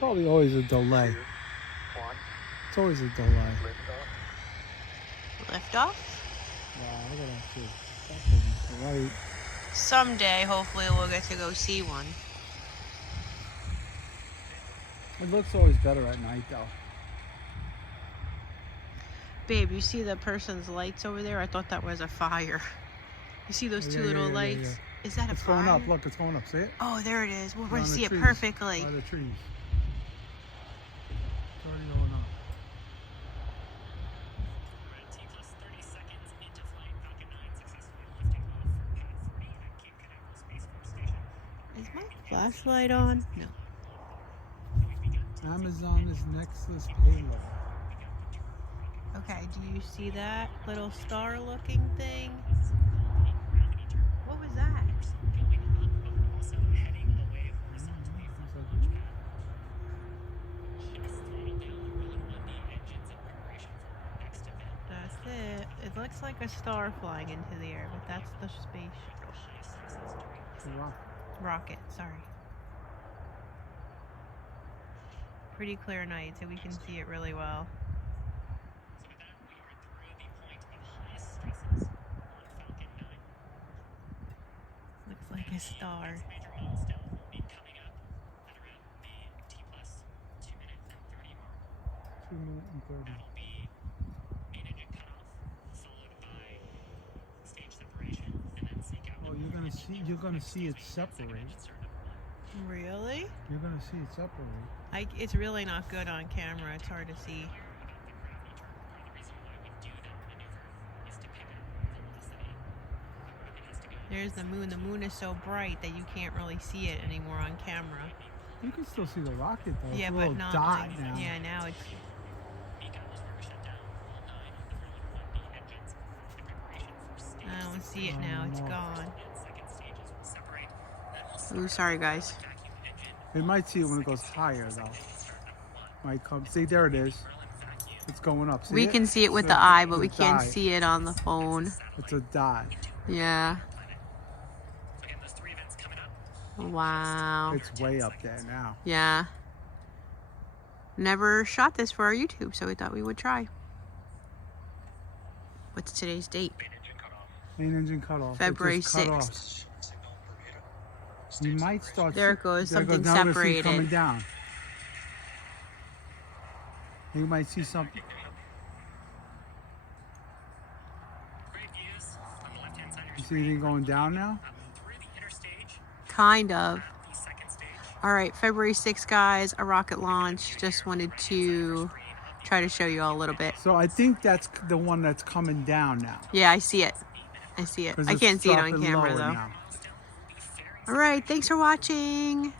Probably always a delay. It's always a delay. Lift off? Wow, look at that too. That's right. Someday, hopefully, we'll get to go see one. It looks always better at night though. Babe, you see the person's lights over there? I thought that was a fire. You see those two little lights? Is that a It's fire? going up. Look, it's going up. See it? Oh, there it is. We're It's going on to the see it trees. perfectly. By the trees. It's already going up. Is my flashlight on? No. Amazon is Nexus payload. Okay, do you see that little star-looking thing? What was that? That's it. It looks like a star flying into the air, but that's the space rocket. Sorry. Pretty clear night, so we can see it really well. Looks like a star. 2 minutes and 30. Oh, you're gonna see it separate. Really? You're gonna see it separate. It's really not good on camera. It's hard to see. There's the moon. The moon is so bright that you can't really see it anymore on camera. You can still see the rocket though. Yeah, it's a but little not dot like, now. yeah, now it's. I don't see it now. It's gone. Ooh, sorry guys. It might see it when it goes higher though. Might come. See, there it is. It's going up. See We it? can see it with It's the a- eye, but it's we a can't dot. see it on the phone. It's a dot. Yeah. Wow. It's way up there now. Yeah. Never shot this for our YouTube, so we thought we would try. What's today's date? Main engine cutoff. February It just cut 6th. off. You might start. There it goes, there something now we're gonna see it separated. coming down. You might see something. You see anything going down now? Kind of. All right, February 6th, guys, a rocket launch. Just wanted to try to show you all a little bit. So I think that's the one that's coming down now. Yeah, I see it. I see it. 'Cause I it's can't see it on dropping camera, lower though. now. All right, thanks for watching.